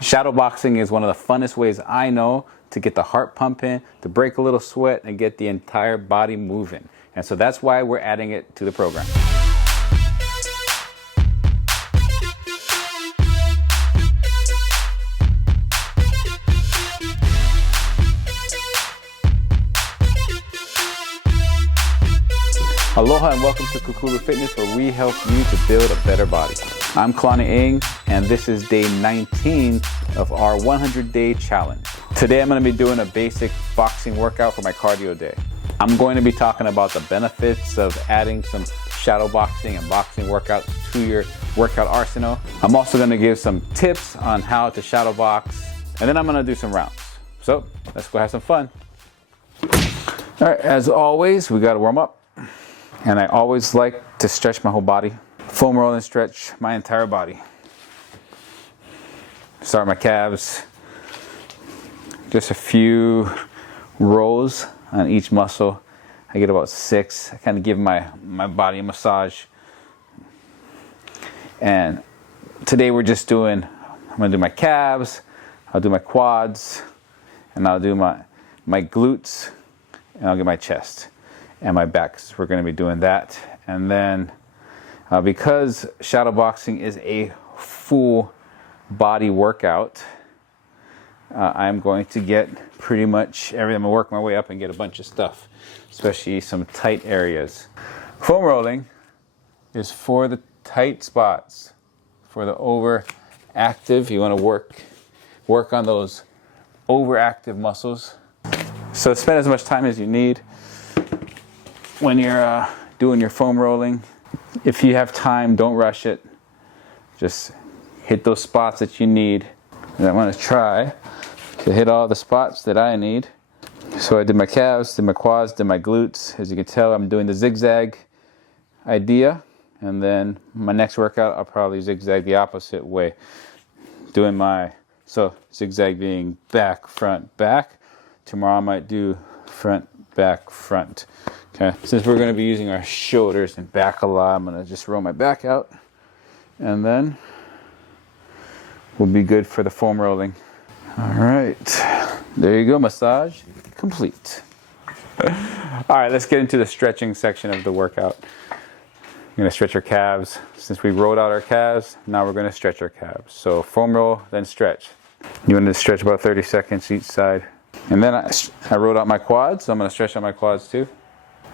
Shadow boxing is one of the funnest ways I know to get the heart pumping, to break a little sweat, and get the entire body moving. And so that's why we're adding it to the program. Aloha and welcome to Kūkulu Fitness, where we help you to build a better body. I'm Kalani Ng, and this is day 19 of our 100-day challenge. Today I'm going to be doing a basic boxing workout for my cardio day. I'm going to be talking about the benefits of adding some shadow boxing and boxing workouts to your workout arsenal. I'm also going to give some tips on how to shadow box, and then I'm going to do some rounds. So let's go have some fun. All right, as always, we got to warm up. And I always like to stretch my whole body. Foam roll and stretch my entire body. Start my calves. Just a few rolls on each muscle. I get about 6. I kind of give my body a massage. And today we're just doing, I'm going to do my calves, I'll do my quads, and I'll do my glutes, and I'll get my chest and my back. So we're going to be doing that. And then because shadow boxing is a full body workout, I'm going to get pretty much everything. I'm going to work my way up and get a bunch of stuff, especially some tight areas. Foam rolling is for the tight spots, for the overactive. You want to work on those overactive muscles. So spend as much time as you need when you're doing your foam rolling. If you have time, don't rush it. Just hit those spots that you need. And I'm going to try to hit all the spots that I need. So I did my calves, did my quads, did my glutes. As you can tell, I'm doing the zigzag idea. And then my next workout, I'll probably zigzag the opposite way. So zigzag being back, front, back. Tomorrow I might do front, back, front. Okay, since we're going to be using our shoulders and back a lot, I'm going to just roll my back out, and then we'll be good for the foam rolling. All right, there you go, massage complete. All right, let's get into the stretching section of the workout. We're going to stretch our calves. Since we rolled out our calves, now we're going to stretch our calves. So foam roll, then stretch. You want to stretch about 30 seconds each side. And then I rolled out my quads, so I'm going to stretch out my quads too.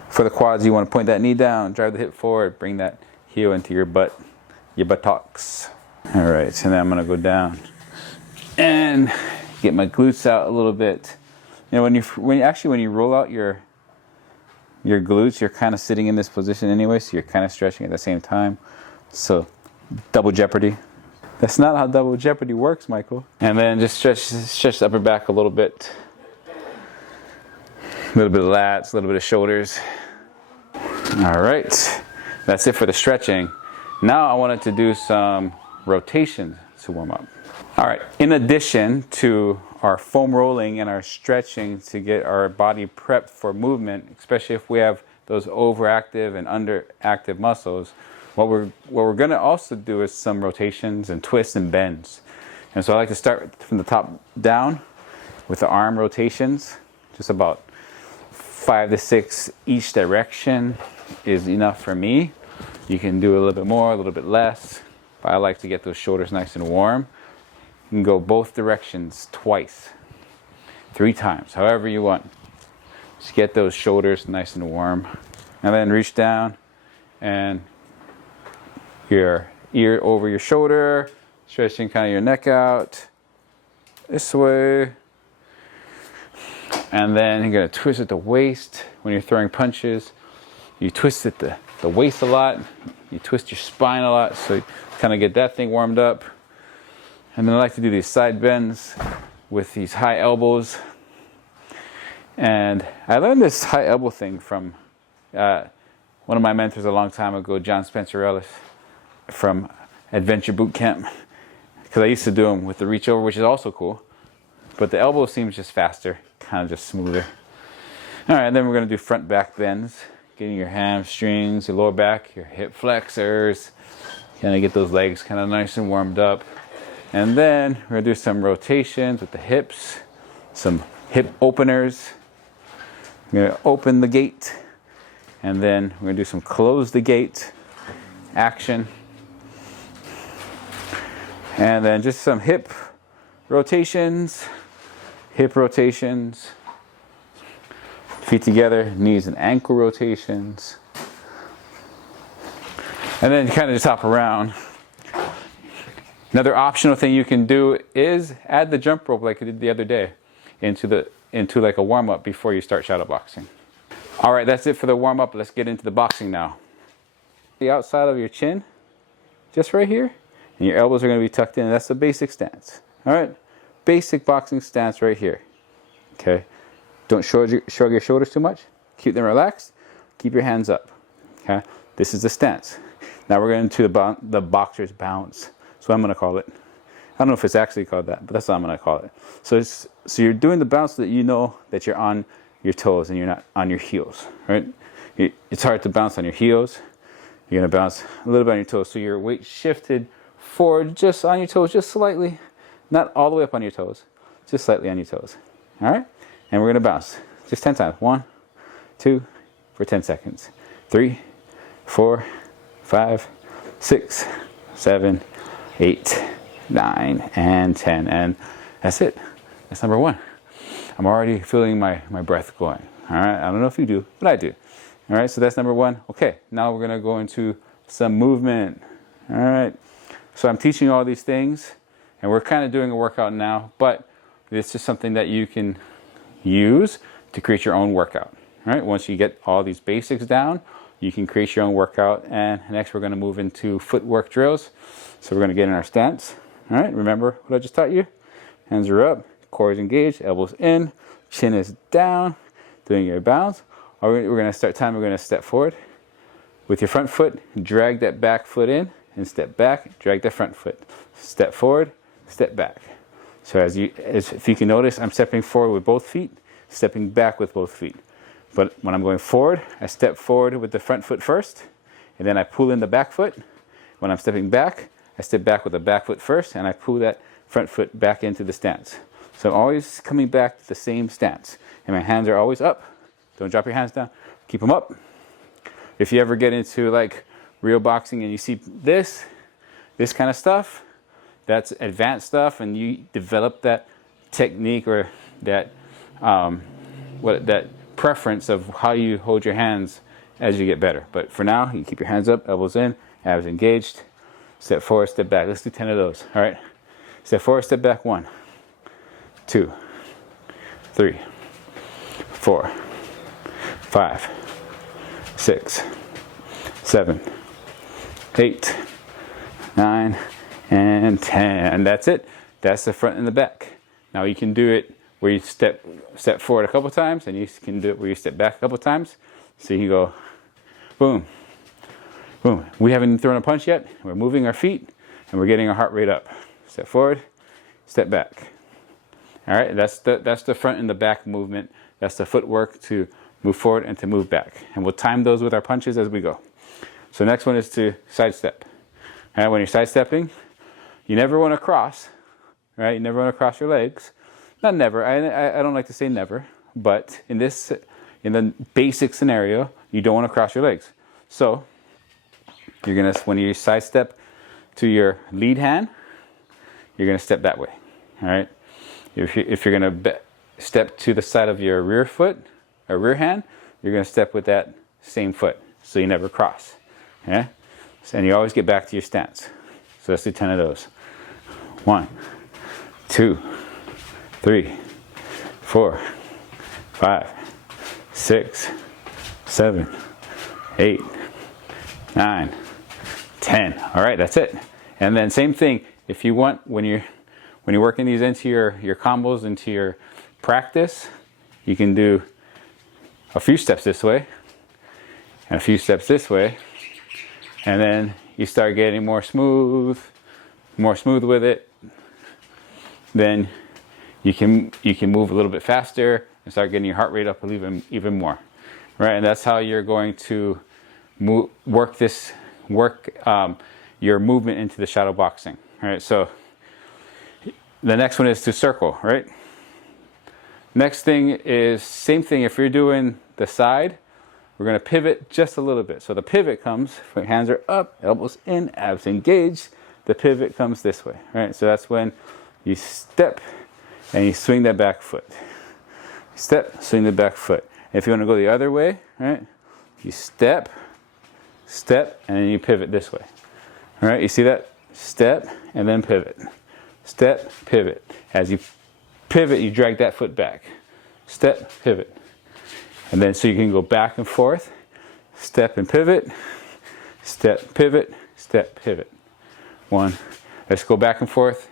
For the quads, you want to point that knee down, drive the hip forward, bring that heel into your buttocks. All right, so then I'm going to go down and get my glutes out a little bit. You know, when you roll out your glutes, you're kind of sitting in this position anyway, so you're kind of stretching at the same time. So double jeopardy. That's not how double jeopardy works, Michael. And then just stretch the upper back a little bit. A little bit of lats, a little bit of shoulders. All right, that's it for the stretching. Now I wanted to do some rotations to warm up. All right, in addition to our foam rolling and our stretching to get our body prepped for movement, especially if we have those overactive and underactive muscles, what we're going to also do is some rotations and twists and bends. And so I like to start from the top down with the arm rotations, just about 5 to 6 each direction is enough for me. You can do a little bit more, a little bit less, but I like to get those shoulders nice and warm. You can go both directions twice, 3 times, however you want. Just get those shoulders nice and warm. And then reach down and your ear over your shoulder, stretching kind of your neck out this way. And then you're going to twist at the waist. When you're throwing punches, you twist at the waist a lot. You twist your spine a lot, so you kind of get that thing warmed up. And then I like to do these side bends with these high elbows. And I learned this high elbow thing from one of my mentors a long time ago, John Spencer-Ellis from Adventure Boot Camp. Because I used to do them with the reach over, which is also cool. But the elbow seems just faster, kind of just smoother. All right, then we're going to do front back bends, getting your hamstrings, your lower back, your hip flexors. Kind of get those legs kind of nice and warmed up. And then we're gonna do some rotations with the hips, some hip openers. We're gonna open the gate, and then we're gonna do some close the gate action. And then just some hip rotations, feet together, knees and ankle rotations. And then kind of just hop around. Another optional thing you can do is add the jump rope like I did the other day into like a warm-up before you start shadow boxing. All right, that's it for the warm-up. Let's get into the boxing now. The outside of your chin, just right here, and your elbows are going to be tucked in. That's the basic stance. All right, basic boxing stance right here. Okay, don't shrug your shoulders too much. Keep them relaxed. Keep your hands up. Okay, this is the stance. Now we're going to the boxer's bounce. That's what I'm going to call it. I don't know if it's actually called that, but that's what I'm going to call it. So you're doing the bounce so that you know that you're on your toes and you're not on your heels, right? It's hard to bounce on your heels. You're going to bounce a little bit on your toes. So your weight shifted forward just on your toes, just slightly. Not all the way up on your toes, just slightly on your toes. All right? And we're going to bounce just 10 times. 1, 2, for 10 seconds. 3, 4, 5, 6, 7, 8, 9, and 10. And that's it. That's number 1. I'm already feeling my breath going. All right? I don't know if you do, but I do. All right? So that's number 1. Okay. Now we're going to go into some movement. All right? So I'm teaching all these things, and we're kind of doing a workout now, but this is something that you can use to create your own workout. All right? Once you get all these basics down, you can create your own workout. And next we're going to move into footwork drills. So we're going to get in our stance. All right, remember what I just taught you? Hands are up, core is engaged, elbows in, chin is down, doing your bounce. We're going to start time. We're going to step forward with your front foot, drag that back foot in, and step back, drag that front foot. Step forward, step back. So if you can notice, I'm stepping forward with both feet, stepping back with both feet. But when I'm going forward, I step forward with the front foot first, and then I pull in the back foot. When I'm stepping back, I step back with the back foot first, and I pull that front foot back into the stance. So I'm always coming back to the same stance. And my hands are always up. Don't drop your hands down. Keep them up. If you ever get into like real boxing and you see this kind of stuff, that's advanced stuff, and you develop that technique or that that preference of how you hold your hands as you get better. But for now, you keep your hands up, elbows in, abs engaged. Step forward, step back. Let's do 10 of those. All right. Step forward, step back. 1, 2, 3, 4, 5, 6, 7, 8, 9, and 10. And that's it. That's the front and the back. Now you can do it where you step forward a couple times, and you can do it where you step back a couple times. So you go boom, boom. We haven't thrown a punch yet. We're moving our feet, and we're getting our heart rate up. Step forward, step back. All right, that's the front and the back movement. That's the footwork to move forward and to move back. And we'll time those with our punches as we go. So next one is to sidestep. All right, when you're sidestepping, you never want to cross. Right, you never want to cross your legs. Not never. I don't like to say never, but in the basic scenario, you don't want to cross your legs. So when you sidestep to your lead hand, you're gonna step that way. All right. If you're gonna step to the side of your rear foot or rear hand, you're gonna step with that same foot, so you never cross. Okay. And you always get back to your stance. So let's do 10 of those. 1, 2, 3, 4, 5, 6, 7, 8, 9, 10. All right, that's it. And then same thing, if you want, when you're working these into your combos, into your practice, you can do a few steps this way and a few steps this way, and then you start getting more smooth with it. Then you can move a little bit faster and start getting your heart rate up even more, right? And that's how you're going to work your movement into the shadow boxing, right? So The next one is to circle, right? Next thing is same thing. If you're doing the side, we're going to pivot just a little bit. So the pivot comes, hands are up, elbows in, abs engaged. The pivot comes this way, right? So that's when you step and you swing that back foot. Step, swing the back foot. And if you want to go the other way, right? You step, step, and then you pivot this way. All right, you see that? Step and then pivot. Step, pivot. As you pivot, you drag that foot back. Step, pivot. And then so you can go back and forth. Step and pivot. Step, pivot. Step, pivot. One. Let's go back and forth.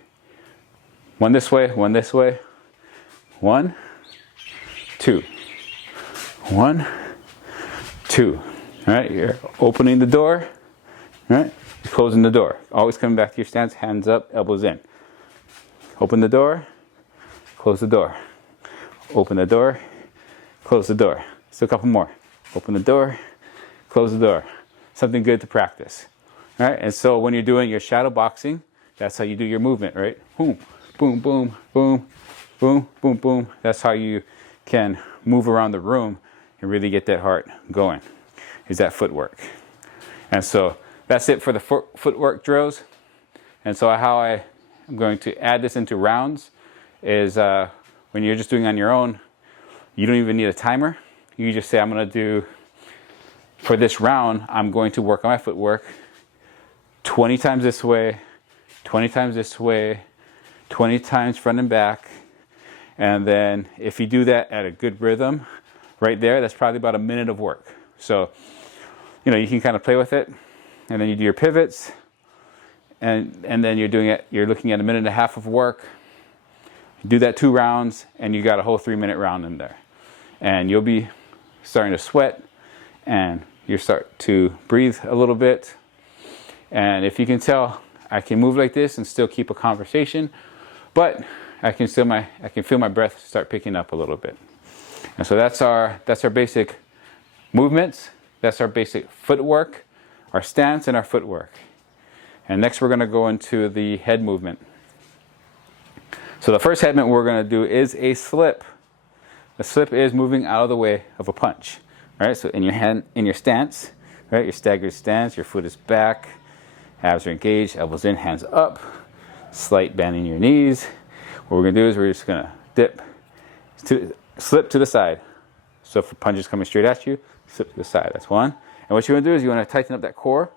One this way, one this way. 1, 2. 1, 2. All right, you're opening the door. All right, you're closing the door. Always coming back to your stance, hands up, elbows in. Open the door, close the door. Open the door, close the door. Still a couple more. Open the door, close the door. Something good to practice. All right, and so when you're doing your shadow boxing, that's how you do your movement, right? Boom, boom, boom, boom, boom, boom, boom. That's how you can move around the room and really get that heart going, is that footwork. And so that's it for the footwork drills. And so how I'm going to add this into rounds is when you're just doing on your own, you don't even need a timer. You just say, I'm going to do, for this round, I'm going to work on my footwork 20 times this way, 20 times this way, 20 times front and back. And then if you do that at a good rhythm, right there, that's probably about a minute of work. So, you know, you can kind of play with it. And then you do your pivots. And then you're looking at a minute and a half of work. You do that 2 rounds, and you got a whole 3-minute round in there. And you'll be starting to sweat, and you start to breathe a little bit. And if you can tell, I can move like this and still keep a conversation, but I can feel my breath start picking up a little bit. And so that's our basic movements. That's our basic footwork, our stance, and our footwork. And next we're going to go into the head movement. So the first head movement we're going to do is a slip. A slip is moving out of the way of a punch. All right, so in your stance, right, your staggered stance, your foot is back, abs are engaged, elbows in, hands up, slight bend in your knees. What we're going to do is we're just going to dip, slip to the side. So if a punch is coming straight at you, slip to the side. That's one. And what you want to do is you want to tighten up that core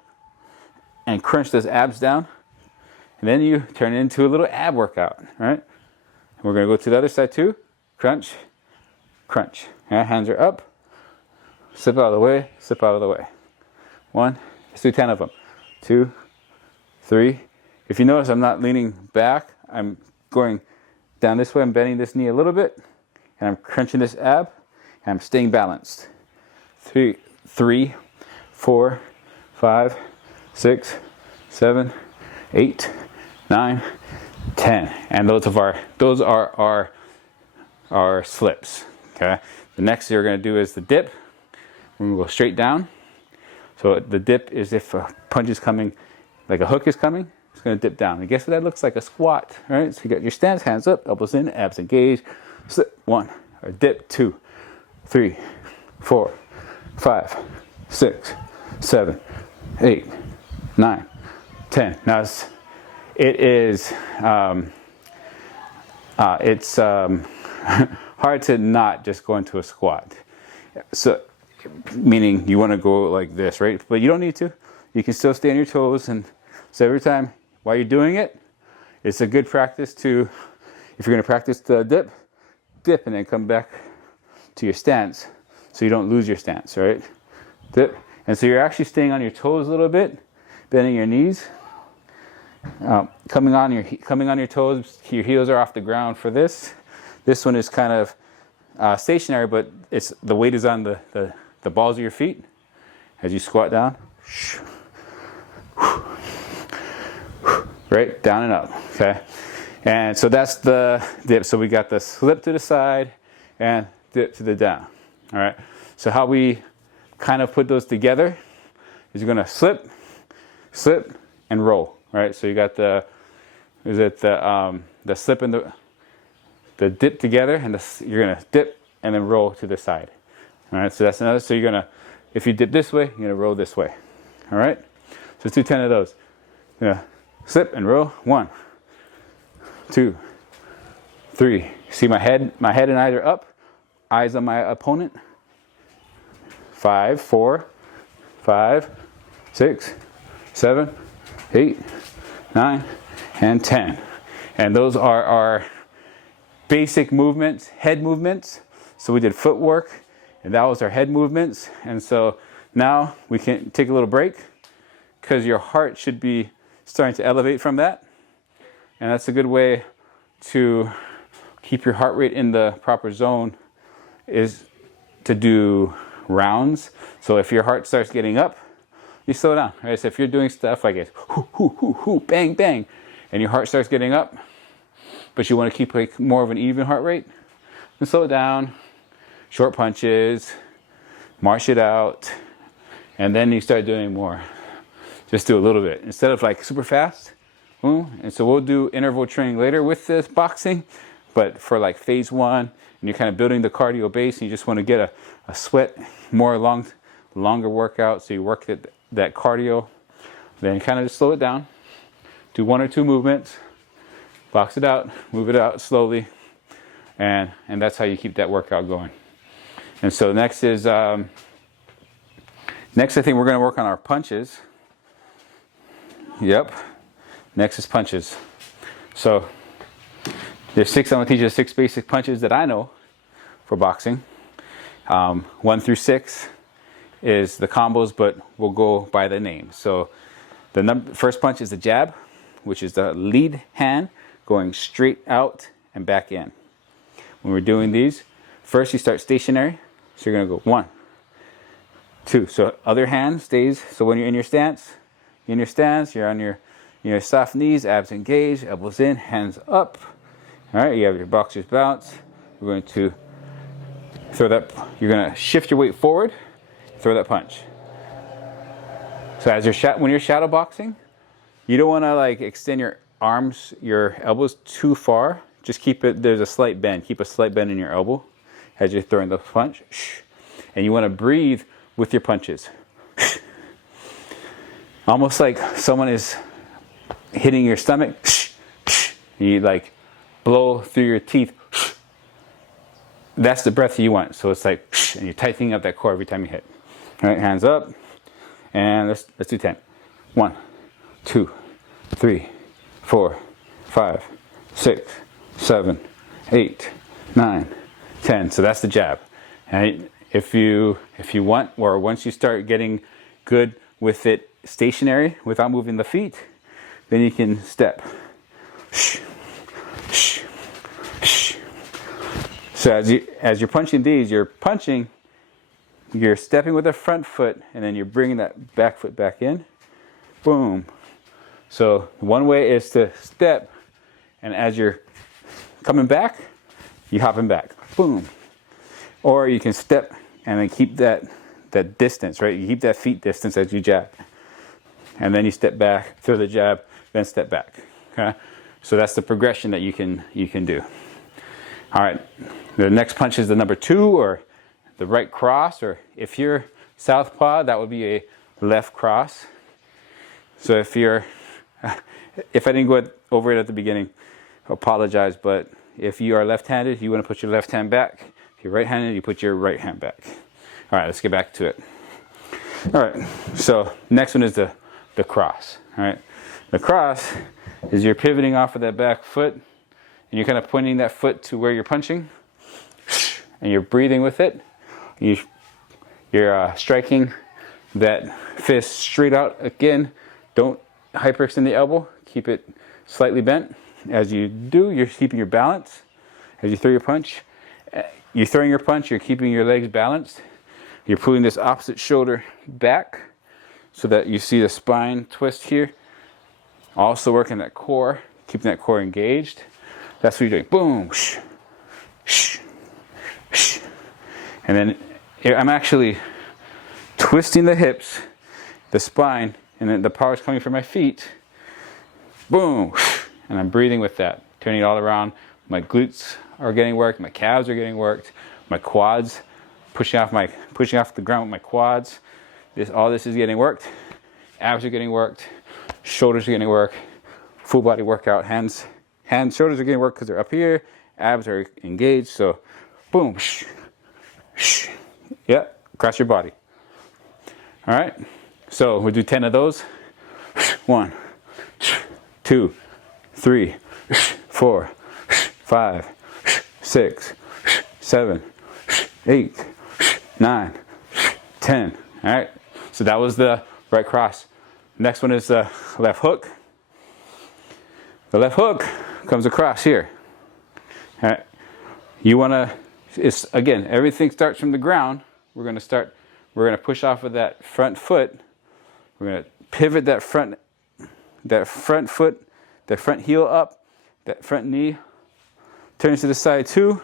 and crunch those abs down. And then you turn it into a little ab workout, right? And we're going to go to the other side too. Crunch, crunch. And hands are up. Slip out of the way, slip out of the way. 1, let's do 10 of them. 2, 3. If you notice, I'm not leaning back. I'm going down this way. I'm bending this knee a little bit. And I'm crunching this ab. And I'm staying balanced. 3, 4, 5, 6, 7, 8, 9, 10. And those are our slips. Okay. The next thing we're going to do is the dip. We're going to go straight down. So the dip is if a punch is coming, like a hook is coming, it's going to dip down. And guess what that looks like? A squat. Right. So you got your stance, hands up, elbows in, abs engaged. Slip 1, or dip 2, 3, 4, 5, 6, 7, 8, 9, 10. Now it's hard to not just go into a squat. So, meaning you want to go like this, right? But you don't need to. You can still stay on your toes. And so every time while you're doing it, it's a good practice to, if you're going to practice the dip and then come back to your stance so you don't lose your stance, right? Dip. And so you're actually staying on your toes a little bit, bending your knees, coming on your toes. Your heels are off the ground for this. This one is kind of stationary, but the weight is on the balls of your feet as you squat down. Right, down and up. Okay, and so that's the dip. So we got the slip to the side and dip to the down. All right. So how we kind of put those together is you're going to slip, and roll. Right. So you got the the slip and the dip together, and you're gonna dip and then roll to the side. All right, so that's another. So you're gonna, if you dip this way, you're gonna roll this way. All right, so let's do 10 of those. Yeah, slip and roll. 1, 2, 3. See my head and eyes are up. Eyes on my opponent. 5, 4, 5, 6, 7, 8, 9, and 10. And those are our basic movements, head movements. So we did footwork, and that was our head movements. And so now we can take a little break, because your heart should be starting to elevate from that. And that's a good way to keep your heart rate in the proper zone, is to do rounds. So if your heart starts getting up, you slow down, right? So if you're doing stuff like this, hoo, hoo, hoo, hoo, bang, bang, and your heart starts getting up, but you want to keep like more of an even heart rate, then slow it down, short punches, march it out, and then you start doing more. Just do a little bit instead of like super fast. And so we'll do interval training later with this boxing, but for like phase 1, and you're kind of building the cardio base, and you just want to get a sweat, longer workout, so you work that cardio, then kind of just slow it down, do 1 or 2 movements, box it out, move it out slowly, and that's how you keep that workout going. And so next I think we're going to work on our punches. Yep, next is punches. So there's 6, I'm going to teach you 6 basic punches that I know for boxing. 1 through 6 is the combos, but we'll go by the name. So the first punch is the jab, which is the lead hand going straight out and back in. When we're doing these, first you start stationary. So you're going to go 1, 2. So other hand stays. So when you're in your stance, you're on your soft knees, abs engaged, elbows in, hands up. All right, you have your boxer's bounce. We're going to throw that. You're going to shift your weight forward, throw that punch. So as when you're shadow boxing, you don't want to like extend your arms, your elbows too far. Just keep it. There's a slight bend. Keep a slight bend in your elbow as you're throwing the punch. And you want to breathe with your punches. Almost like someone is hitting your stomach. You like blow through your teeth. That's the breath you want. So it's like, and you're tightening up that core every time you hit. All right, hands up. And let's do 10. 1, 2, 3, 4, 5, 6, 7, 8, 9, 10. So that's the jab. And if you want, or once you start getting good with it stationary without moving the feet, then you can step. So as you're punching these, you're stepping with the front foot, and then you're bringing that back foot back in. Boom. So one way is to step, and as you're coming back, you hopping back. Boom. Or you can step and then keep that distance, right? You keep that feet distance as you jab. And then you step back, throw the jab, then step back. Okay? So that's the progression that you can do. All right. The next punch is the number 2, or the right cross, or if you're southpaw, that would be a left cross. So if I didn't go over it at the beginning, I apologize, but if you are left-handed, you want to put your left hand back. If you're right-handed, you put your right hand back. All right, let's get back to it. All right, so next one is the cross. All right, the cross is you're pivoting off of that back foot, and you're kind of pointing that foot to where you're punching, and you're breathing with it. You're striking that fist straight out. Again, don't hyperextend the elbow. Keep it slightly bent. As you do, you're keeping your balance. As you throw your punch, you're throwing your punch, you're keeping your legs balanced. You're pulling this opposite shoulder back so that you see the spine twist here. Also working that core, keeping that core engaged. That's what you're doing. Boom. Shh, shh, shh. And then I'm actually twisting the hips, the spine, and then the power is coming from my feet. Boom. And I'm breathing with that. turning it all around. My glutes are getting worked, my calves are getting worked, my quads, pushing off the ground with my quads. All this is getting worked. Abs are getting worked, shoulders are getting worked, full body workout. Hands, shoulders are getting worked because they're up here. Abs are engaged. So, boom, yeah, across your body. All right. So we'll do 10 of those. 1, 2, 3, 4, 5, 6, 7, 8, 9, 10. All right. So that was the right cross. Next one is the left hook. The left hook comes across here. All right. You want to, it's again, everything starts from the ground. We're going to push off of that front foot. We're going to pivot that front foot, that front heel up, that front knee turns to the side too.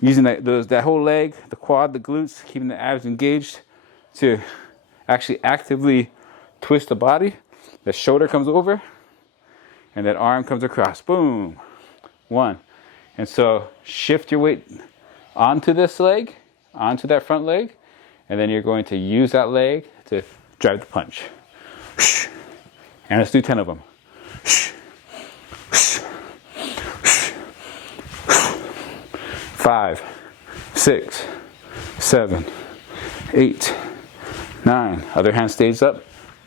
Using that whole leg, the quad, the glutes, keeping the abs engaged to actually actively twist the body. The shoulder comes over and that arm comes across. Boom. 1. And so shift your weight onto this leg, onto that front leg, and then you're going to use that leg to drive the punch. And let's do 10 of them. 5, 6, 7, 8, 9. Other hand stays up.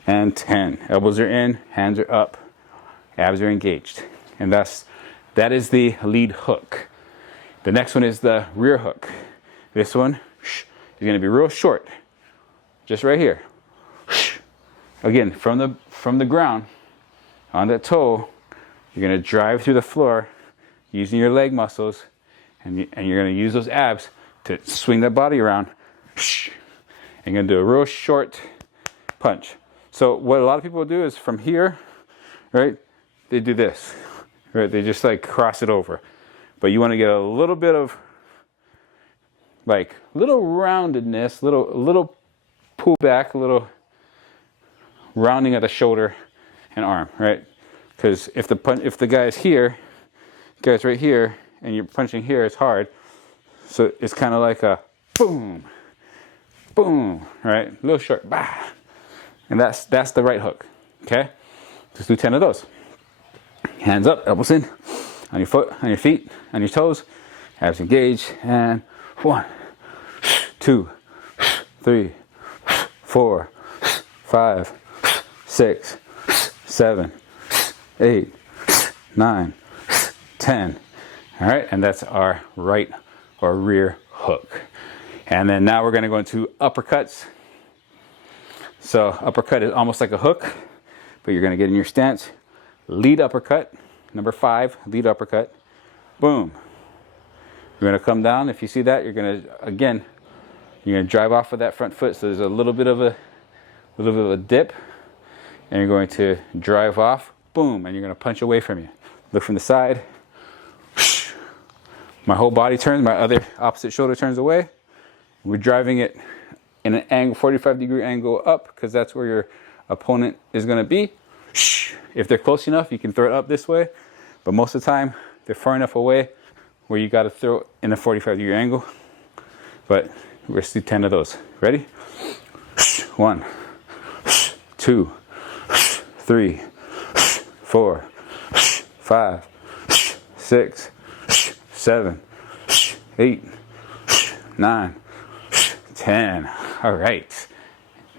And 10. Elbows are in, hands are up, abs are engaged. And that is the lead hook. The next one is the rear hook. This one is going to be real short. Just right here. Again, from the ground, on that toe, you're going to drive through the floor using your leg muscles, and you're going to use those abs to swing that body around. And you're going to do a real short punch. So what a lot of people do is from here, right, they do this, right? They just like cross it over. But you want to get a little bit of like little roundedness, little pull back, a little rounding of the shoulder and arm, right? Because if the guy's here, guy's right here, and you're punching here, it's hard. So it's kind of like a boom, boom, right? A little short, bah. And that's the right hook, okay? Just do 10 of those. Hands up, elbows in, on your foot, on your feet, on your toes, abs engaged, and 1, 2, 3, 4, 5, 6, 7, 8, 9, 10. All right, and that's our right or rear hook. And then now we're going to go into uppercuts. So uppercut is almost like a hook, but you're going to get in your stance. Lead uppercut, number 5, lead uppercut. Boom. You're going to come down. If you see that, you're going to drive off of that front foot. So there's a little bit of a dip, and you're going to drive off. Boom, and you're going to punch away from you. Look from the side. My whole body turns. My other opposite shoulder turns away. We're driving it in an angle, 45-degree angle up, because that's where your opponent is going to be. If they're close enough, you can throw it up this way, but most of the time they're far enough away where you got to throw it in a 45-degree angle. But we're going to do 10 of those. Ready? 1, 2, 3, 4, 5, 6, 7, 8, 9, 10. All right.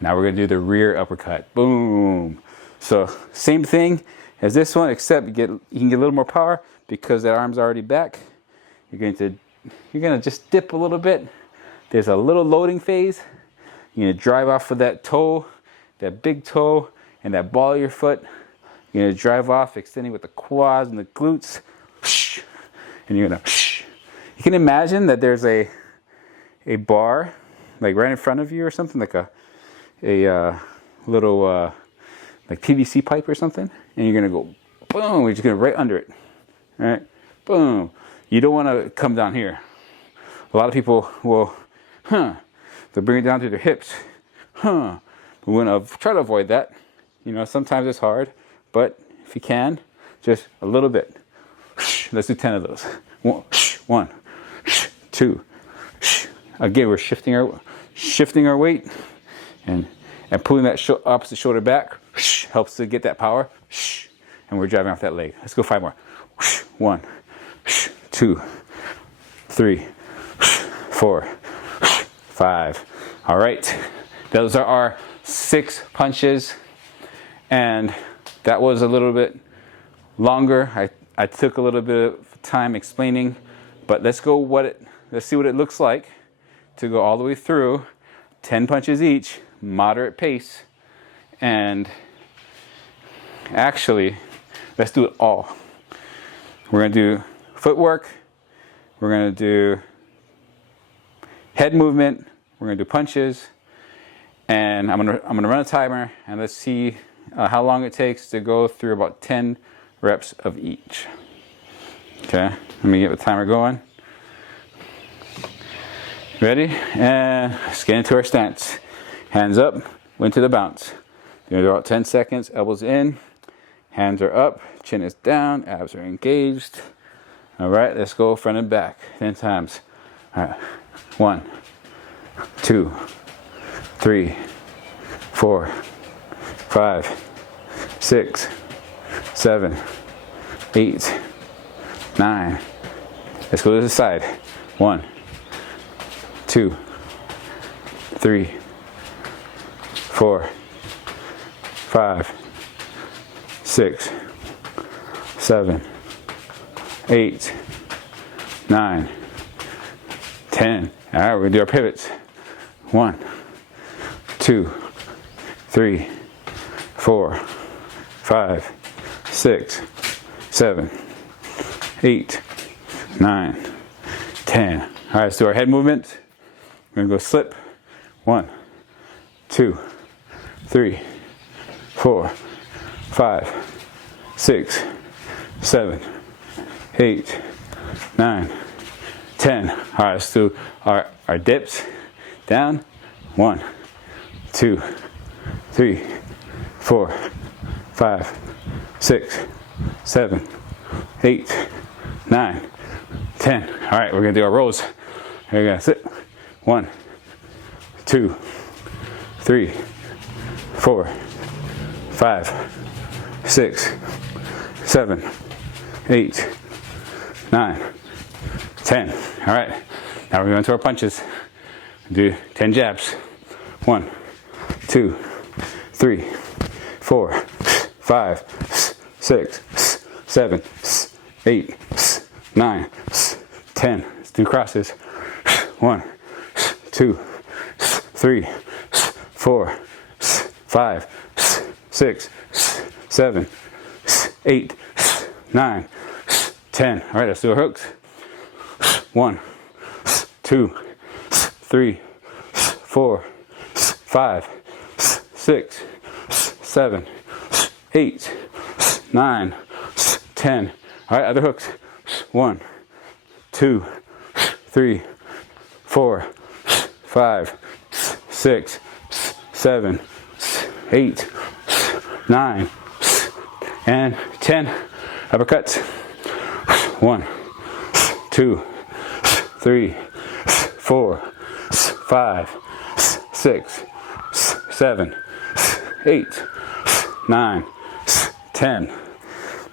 Now we're going to do the rear uppercut. Boom. So same thing as this one, except you can get a little more power because that arm's already back. You're going to just dip a little bit. There's a little loading phase. You're going to drive off of that toe, that big toe, and that ball of your foot. You're going to drive off, extending with the quads and the glutes. And you're going to, you can imagine that there's a bar like right in front of you or something, like a little like PVC pipe or something, and you're gonna go boom. You're just gonna right under it, all right? Boom. You don't want to come down here. A lot of people will, they'll bring it down to their hips, But we want to try to avoid that. You know, sometimes it's hard, but if you can, just a little bit. Let's do 10 of those. One, two. Again, we're shifting our weight and pulling that opposite shoulder back helps to get that power. And we're driving off that leg. Let's go 5 more. 1, 2, 3, 4, 5. All right. Those are our 6 punches. And that was a little bit longer. I took a little bit of time explaining, but let's see what it looks like to go all the way through 10 punches each, moderate pace. And actually, let's do it all. We're going to do footwork. We're going to do head movement. We're going to do punches. And I'm going to run a timer, and let's see how long it takes to go through about 10 reps of each. Okay, let me get the timer going. Ready? And let's get into our stance. Hands up, into the bounce. Do about 10 seconds, elbows in, hands are up, chin is down, abs are engaged. All right, let's go front and back 10 times. All right, 1, 2, 3, 4, 5, 6, 7, 8, 9. Let's go to the side. 1, 2, 3, 4, 5, 6, 7, 8, 9, 10. All right, we're gonna do our pivots. 1, 2, 3, 4, 5, 6, 7, 8, 9, 10. All right, let's do our head movement. We're gonna go slip. 1, 2, 3, 4, 5, 6, 7, 8, 9, 10. All right, let's do our dips. Down. 1, 2, 3, 4, 5, 6, 7, 8, 9, 10. All right, we're gonna do our rolls. We're gonna sit. 1, 2, 3, 4, 5, 6, 7, 8, 9, 10. All right, now we're going to our punches. Do 10 jabs. 1, 2, 3, 4, 5, 6, 7, 8, 9, 10. Let's do crosses. 1, 2, 3, 4, 5, 6, 7, 8, 9, 10. All right, let's do our hooks. 1, 2, 3, 4, 5, 6, 7, 8, 9, 10. All right, other hooks. 1, 2, 3, 4, 5, 6, 7, 8, 9, and 10. Uppercuts. 1, 2, 3, 4, 5, 6, 7, 8, 9, 10.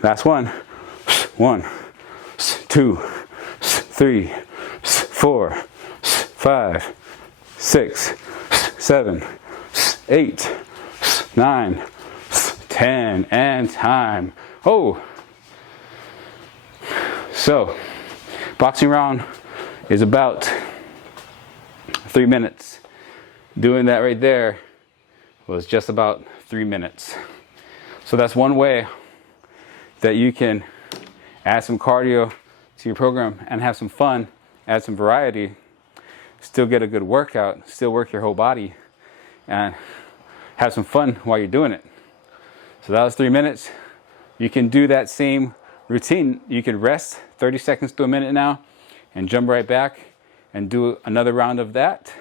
Last one. 1, 2, 3, 4, 5, 6, 7, 8, 9, 10, and time. Oh! So, boxing round is about 3 minutes. Doing that right there was just about 3 minutes. So that's one way that you can add some cardio to your program and have some fun, add some variety, still get a good workout, still work your whole body, and have some fun while you're doing it. So that was 3 minutes. You can do that same routine. You can rest 30 seconds to a minute now and jump right back and do another round of that.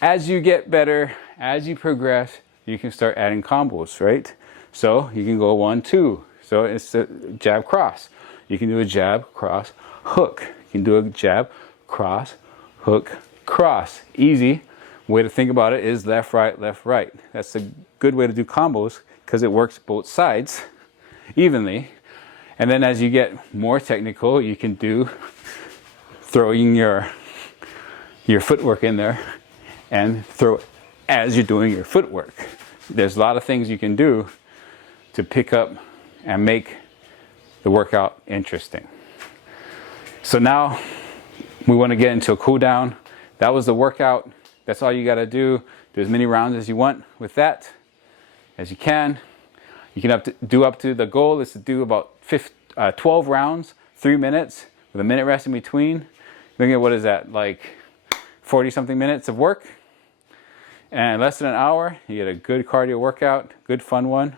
As you get better, as you progress, you can start adding combos, right? So you can go 1, 2. So it's a jab cross. You can do a jab, cross, hook. You can do a jab, cross, hook, cross. Easy. Way to think about it is left, right, left, right. That's a good way to do combos because it works both sides evenly. And then as you get more technical, you can do throwing your footwork in there and throw as you're doing your footwork. There's a lot of things you can do to pick up and make the workout interesting. So now we want to get into a cool down. That was the workout. That's all you got to do. Do as many rounds as you want with that, as you can. You can do up to, the goal is to do about 12 rounds, 3 minutes, with a minute rest in between. Look at, what is that, like 40 something minutes of work? And less than an hour, you get a good cardio workout, good fun one.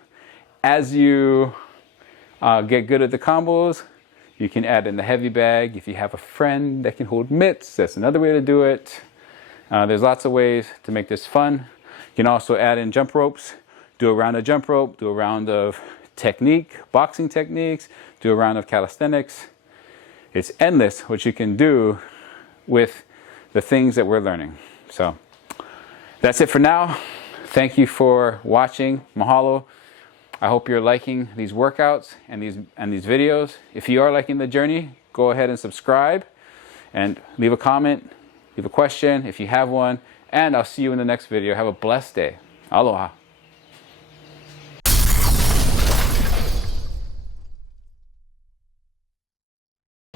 As you get good at the combos, you can add in the heavy bag. If you have a friend that can hold mitts, that's another way to do it. There's lots of ways to make this fun. You can also add in jump ropes, do a round of jump rope, do a round of technique, boxing techniques, do a round of calisthenics. It's endless what you can do with the things that we're learning. So that's it for now. Thank you for watching. Mahalo. I hope you're liking these workouts and these videos. If you are liking the journey, go ahead and subscribe and leave a comment, leave a question if you have one, and I'll see you in the next video. Have a blessed day. Aloha.